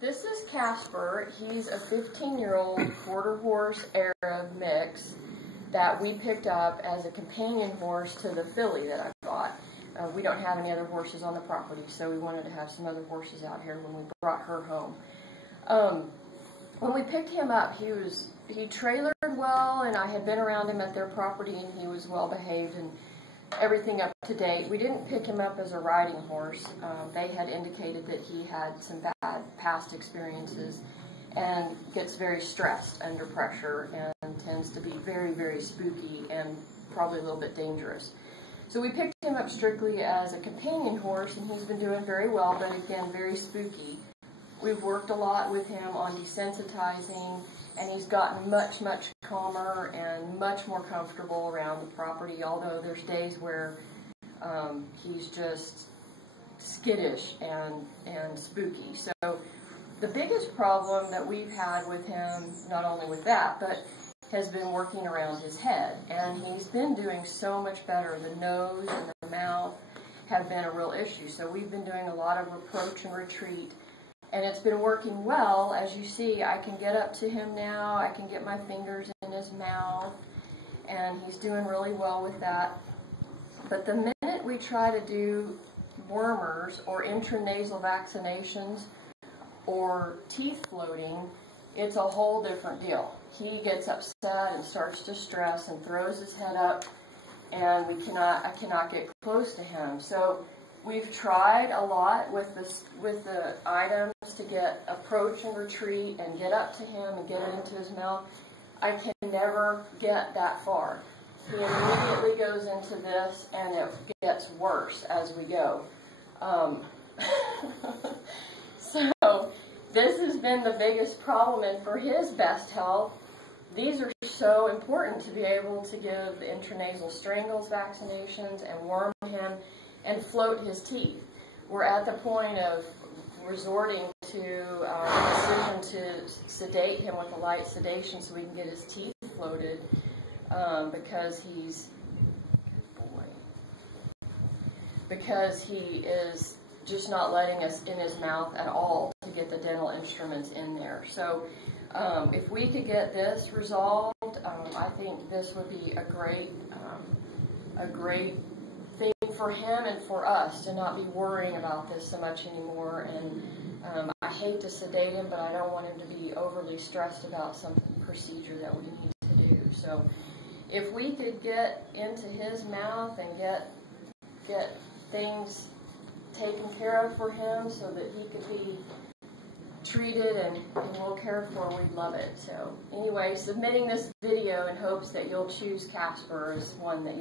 This is Casper. He's a 15-year-old quarter horse Arab mix that we picked up as a companion horse to the filly that I bought. We don't have any other horses on the property, so we wanted to have some other horses out here when we brought her home. When we picked him up, he trailered well, and I had been around him at their property, and he was well behaved and everything up to date. We didn't pick him up as a riding horse. They had indicated that he had some bad past experiences and gets very stressed under pressure and tends to be very, very spooky and probably a little bit dangerous. So we picked him up strictly as a companion horse, and he's been doing very well, but again, very spooky. We've worked a lot with him on desensitizing, and he's gotten much, much calmer and much more comfortable around the property, although there's days where he's just skittish and spooky. So the biggest problem that we've had with him, not only with that, but has been working around his head, and he's been doing so much better. The nose and the mouth have been a real issue, so we've been doing a lot of approach and retreat, and it's been working well. As you see, I can get up to him now, I can get my fingers in his mouth, and he's doing really well with that. But the minute we try to do wormers or intranasal vaccinations or teeth floating, it's a whole different deal. He gets upset and starts to stress and throws his head up, and I cannot get close to him. So we've tried a lot with the items to get approach and retreat and get up to him and get it into his mouth. I can never get that far. He immediately goes into this, and it gets worse as we go. So this has been the biggest problem, and for his best health, these are so important to be able to give intranasal strangles vaccinations and worm him and float his teeth. We're at the point of resorting to a decision to sedate him with a light sedation so we can get his teeth floated because he is just not letting us in his mouth at all to get the dental instruments in there. So if we could get this resolved, I think this would be a great thing for him and for us to not be worrying about this so much anymore. And I hate to sedate him, but I don't want him to be overly stressed about some procedure that we need to do. So if we could get into his mouth and get things taken care of for him so that he could be treated and well cared for, we'd love it. So anyway, submitting this video in hopes that you'll choose Casper as one that